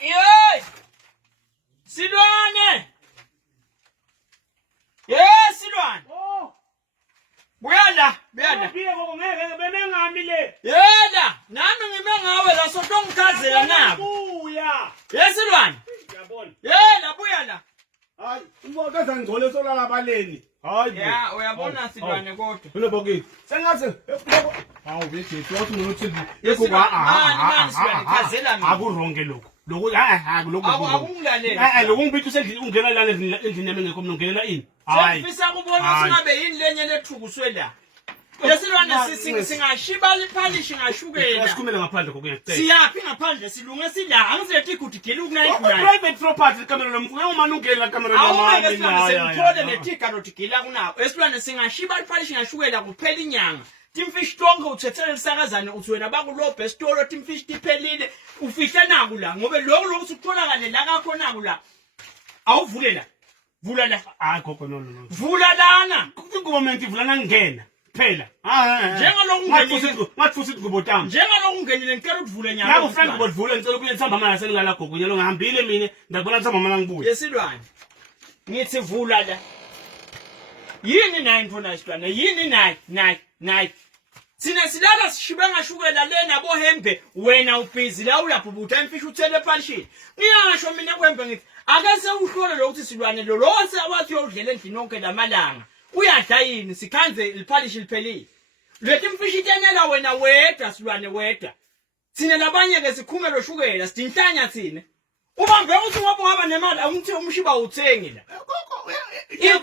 Yey! Silwane! Yes, silwane! Oh! Buyala, buyala. Yela, nami ngime ngawe la sotongichazela nabo. Buya! Yes, silwane. Yabona. Yela, buyala. Hayi, umfokazi angicole solala abaleni. Hayi. Ya, uyabona silwane kodwa. Lo bokisi. Sengathi hawu bethi uthi ngokuthi Mani silwane chazela mina. akuronke lokho. Lokhu lokho. Akungilaleli. Lokhu ngibithu sendlini ungena la endlini yami ngekho nongenela ini. Hayi. Sifisa kubona singabe yini lenye lethukuswe la. Yesilwane singashiba liphalishi ngashukela. Asikhumele ngaphandle kokuyacela. Siyaphi ngaphandle silunge sila. Angizethi ukuthi gele ukunayi. Private property kamera lomfuna uma nungena kamera lamani. Awungeke sithole netika lotigela kunawo. Yesilwane singashiba liphalishi ngashukela kuphela inyanga. Timfish tonke uthethele lisakazane uthi wena bakulobhe esitolo timfish tiphelile ufihla naku la ngobe lokho sikutholakale la kakho naku la. Awuvule la. Vula la. Hayi gogo no. Vula lana. Kuthi vulana ngena. Phela. Ngathi ngibotama. Njengalokhu ungenile ngicela ukuvule nyama. Naku friend ngibodvule ngicela ukuye nsamba manje sengilala gogo nyalo ngihambile mina ndabona nsamba manje ngibuye. Yesilwane. Ngithi vula la. Yini nayi mfuna isilwane? Yini nayi. Sina silala sishiba ngashukela lena bohembe wena ubhizi la uyabhubutha imfishi uthele epalishini. Ngingasho mina kwembe ngithi ake sewuhlole lokuthi silwane lo wathi uyodlela endlini yonke lamalanga. Uyadla yini sikhanze liphalishi liphelile. Lethi imfishi itenela wena wedwa silwane wedwa. Sina labanye ke sikhume lo shukela sidinhlanya thina. Ubambe uthi ngoba ungaba nemali angithi umshiba uthengi la.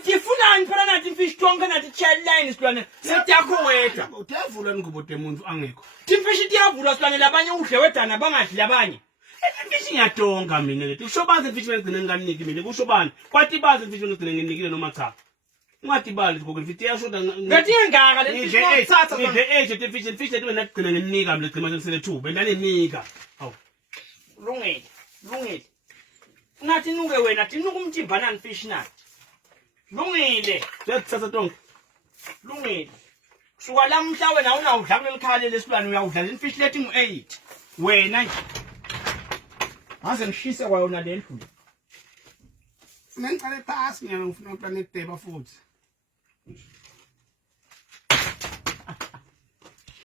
Ifunani phela nathi imfishi tonke nathi child line silwane setiyakho wedwa. Utavula ngibode umuntu angekho. Imfishi tiyavula silwane labanye udle wedana bangadli labanye. Imfishi ngiyatonga mina lethi. Kusho bazi imfishi ngigcine nganiki mina kusho bani? Kwathi bazi imfishi ngigcine nginikile noma cha. Ungadibali gogo mfithi yashoda ngathi ngaka lethi ngothatha nje age imfishi lethi wena gcina nginika mle gcina ngisele thuba endanenika. Awu. Lungile. Nathi nuke wena tinuka umthimbana nifishi nathi. Lungile. Sethatha tonke. Lungile. Suka la mhla wena unawudla kulelikhali lesilwane uyawudla imfishi lethi ngu8. Wena nje. Ngaze ngishise kwayona le ndlu. Ngicela phasi ngiyangifuna planet Deba futhi.